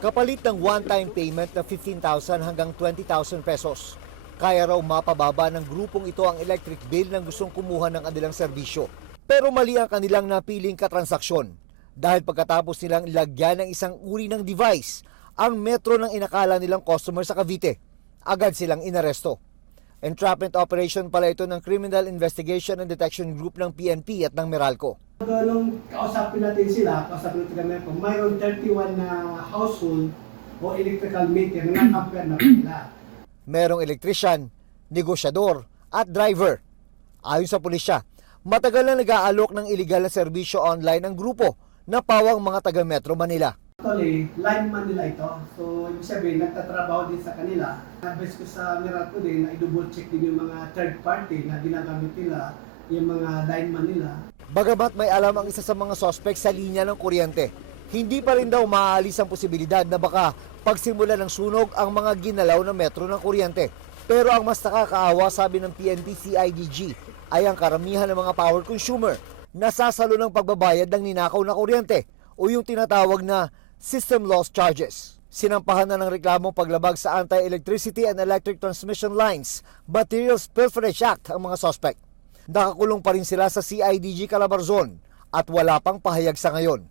Kapalit ng one-time payment na 15,000 hanggang 20,000 pesos. Kaya raw mapababa ng grupong ito ang electric bill ng gustong kumuha ng kanilang serbisyo. Pero mali ang kanilang napiling katransaksyon dahil pagkatapos nilang ilagyan ng isang uri ng device ang metro ng inakala nilang customer sa Cavite. Agad silang inaresto. Entrapment operation pala ito ng Criminal Investigation and Detection Group ng PNP at ng Meralco. Nung kausapin natin sila, kausapin natin kami kung mayroon 31 na household o electrical meter na nakampir na pila. Merong elektrisyan, negosyador at driver. Ayon sa pulisya, matagal na nag-aalok ng iligal na serbisyo online ng grupo na pawang mga taga Metro Manila. Actually, lineman nila ito. So, ibig sabihin, nagtatrabaho din sa kanila. Advice ko sa Meralco din na i-double check din yung mga third party na ginagamit nila, yung mga lineman nila. Bagamat may alam ang isa sa mga sospek sa linya ng kuryente, hindi pa rin daw maaalis ang posibilidad na baka pagsimula ng sunog ang mga ginalaw ng metro ng kuryente. Pero ang mas nakakaawa, sabi ng PNP CIDG, ay ang karamihan ng mga power consumer na sasalo ng pagbabayad ng ninakaw na kuryente o yung tinatawag na system loss charges. Sinampahan na ng reklamong paglabag sa Anti-Electricity and Electric Transmission Lines Materials Pilferage Act ang mga sospek. Nakakulong pa rin sila sa CIDG Calabarzon at wala pang pahayag sa ngayon.